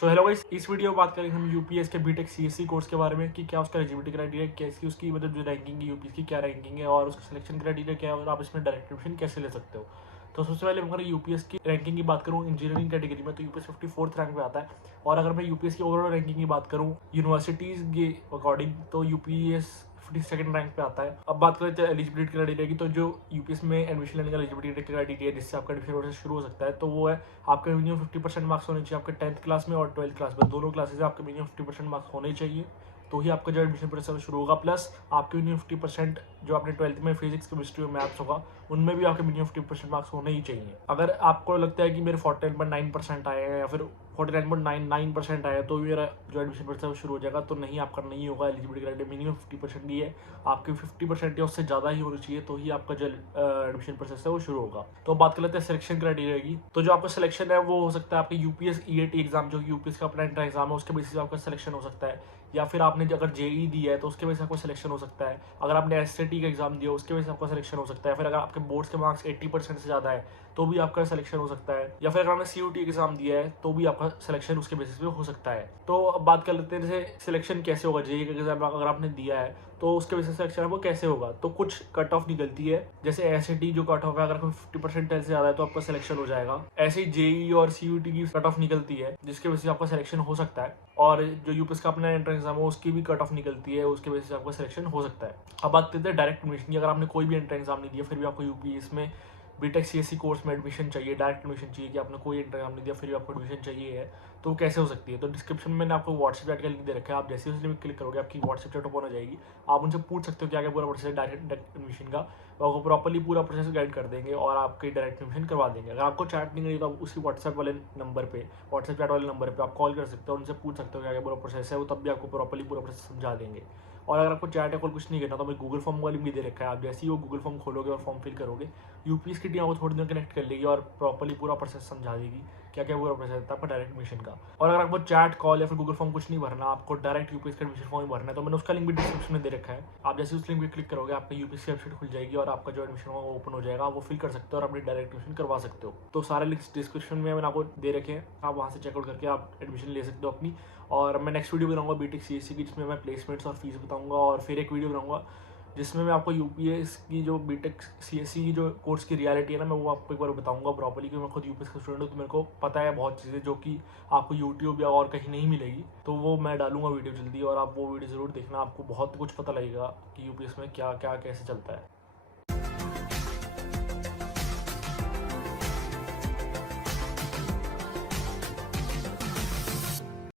So hello guys, इस video में बात करेंगे हम यूपीएस के बीटेक सीएससी कोर्स के बारे में कि क्या उसका एलिजिबिलिटी क्राइटेरिया, कैसी उसकी मतलब जो रैंकिंग है यूपीएस की क्या रैंकिंग है और उसका सिलेक्शन क्राइटेरिया क्या है और आप इसमें डायरेक्ट एडमिशन कैसे ले सकते हो। तो सबसे पहले अगर यूपीएस की रैंकिंग की बात करूँ इंजीनियरिंग कैटेगरी में तो यूपीएस 54th रैंक पे आता है। और अगर मैं यूपीएस की ओवरऑल रैंकिंग की बात करूँ यूनिवर्सिटीज़ के अकॉर्डिंग तो यूपीएस 52nd रैंक पे आता है। अब बात करें तो एलिजिबिलिटी क्राइटेरिया की, तो जो यूपीएस में एडमिशन लेने का एलिजिबिलिटी क्राइटेरिया जिससे आपका एडमिशन प्रोसेस शुरू हो सकता है तो वो है आपके मिनिमम 50% मार्क्स होने चाहिए आपके 10th क्लास में और 12th क्लास में, दोनों क्लासेस में आपके मिनिमम 50% मार्क्स होने चाहिए तो ही आपका जो एडमिशन प्रोसेस शुरू होगा। प्लस आपके मिनिमम 50% जो आपने 12th में फिजिक्स केमिस्ट्री और मैथ्स होगा उनमें भी आपके मिनिमम 50% मार्क्स होने ही चाहिए। अगर आपको लगता है कि मेरे 49.9% आए हैं या फिर 49.99% आए तो मेरा जो एडमिशन प्रोसेस शुरू हो जाएगा, तो नहीं, आपका नहीं होगा। एलिजिबिलिटी क्राइटेरिया मिनिमम 50% ही है, आपके 50% या उससे ज़्यादा ही होनी चाहिए तो ही आपका जो एडमिशन प्रोसेस है वो शुरू होगा। तो बात कर लेते हैं सिलेक्शन क्राइटेरिया की। तो जो आपका सिलेक्शन है वो हो सकता है आपके यूपीएस ईएटी एग्जाम, जो यूपीएस का अपना एंट्रेंस एग्जाम है उसके बेसिस पे आपका सिलेक्शन हो सकता है, या फिर आपने अगर जेई दिया है तो उसके वजह से आपका सिलेक्शन हो सकता है। अगर आपने एसएटी का एग्जाम दिया उसके वजह से आपका सिलेक्शन हो सकता है। फिर अगर आपके बोर्ड्स के मार्क्स 80% से ज़्यादा है तो भी आपका सिलेक्शन हो सकता है, या फिर अगर आपने सीयूटी एग्जाम दिया है तो भी आपका सिलेक्शन उसके बेसिस पे हो सकता है। तो अब बात कर लेते हैं जैसे सिलेक्शन कैसे होगा। जेई का एग्जाम अगर आपने दिया है तो उसके बेसिस सिलेक्शन है वो कैसे होगा। तो कुछ कट ऑफ निकलती है, जैसे एसएटी जो कट ऑफ है अगर 50% से ज़्यादा है तो आपका सिलेक्शन हो जाएगा। ऐसे ही जेई और सीयूटी की कट ऑफ निकलती है जिसके वजह से आपका सिलेक्शन हो सकता है। और जो यूपीएस का अपना एंट्रेंस एग्जाम है उसकी भी कट ऑफ निकलती है, उसके वजह से आपका सिलेक्शन हो सकता है। अब बात करते हैं डायरेक्ट एडमिशन की। अगर आपने कोई भी एंट्रेंस एग्जाम नहीं दिया फिर भी आपको यूपीएस में बीटेक सीएससी कोर्स में एडमिशन चाहिए, डायरेक्ट एडमिशन चाहिए कि आपने कोई एग्जाम नहीं दिया फिर भी आपको एडमिशन चाहिए है, तो वो कैसे हो सकती है। तो डिस्क्रिप्शन में मैंने आपको व्हाट्सएप चैट का लिंक दे रखा है, आप जैसे उस लिंक क्लिक करोगे आपकी व्हाट्सएप चैट ओपन हो जाएगी। आप उनसे पूछ सकते हो क्या क्या पूरा प्रोसेस है डायरेक्ट एडमिशन का, वो आपको प्रॉपरली पूरा प्रोसेस गाइड कर देंगे और आपके डायरेक्ट एडमिशन करवा देंगे। अगर आपको चैट नहीं करी तो आप उसी व्हाट्सएप वाले नंबर पे, व्हाट्सएप चैट वाले नंबर पे आप कॉल कर सकते हो, उनसे पूछ सकते हो क्या क्या पूरा प्रोसेस है, वो तब भी आपको प्रॉपरली पूरा प्रोसेस समझा देंगे। और अगर आपको चैट या कॉल कुछ नहीं करना तो मैं गूगल फॉर्म वाली भी दे रखा है, आप जैसे ही वो गूगल फॉर्म खोलोगे और फॉर्म फिल करोगे यूपीएस की टीम आपको थोड़ी देर कनेक्ट कर लेगी और प्रॉपरली पूरा प्रोसेस समझा देगी क्या क्या पूरा प्रोसेस है आपका डायरेक्ट एडमिशन का। और अगर आपको चैट कॉल या फिर गूगल फॉर्म कुछ नहीं भरना, आपको डायरेक्ट यूपीएस का एडमिशन फॉर्म भरना है तो मैंने उसका लिंक भी डिस्क्रिप्शन में दे रखा है। आप जैसे उस लिंक पे क्लिक करोगे आपका यूपीएस की वेबसाइट खुल जाएगी और आपका जो एडमिशन होगा वो ओपन हो जाएगा, आप वो फिल कर सकते हो और अपनी डायरेक्ट एडमिशन करवा सकते हो। तो सारे लिंक्स डिस्क्रिप्शन में मैंने आपको दे रखे हैं, आप वहाँ से चेकआउट करके आप एडमिशन ले सकते हो अपनी। और मैं नेक्स्ट वीडियो बनाऊंगा बीटेक सीएससी की जिसमें मैं प्लेसमेंट्स और फीस बताऊंगा, और फिर एक वीडियो बनाऊंगा जिसमें मैं आपको यूपीएस की जो बीटेक सीएससी की जो कोर्स की रियलिटी है ना, मैं वो आपको एक बार बताऊंगा प्रॉपर्ली, क्योंकि मैं खुद यूपीएस का स्टूडेंट हूँ तो मेरे को पता है बहुत चीज़ें जो कि आपको यूट्यूब या और कहीं नहीं मिलेगी। तो वो मैं डालूंगा वीडियो जल्दी और आप वो वीडियो ज़रूर देखना, आपको बहुत कुछ पता लगेगा कि यूपीएस में क्या क्या कैसे चलता है।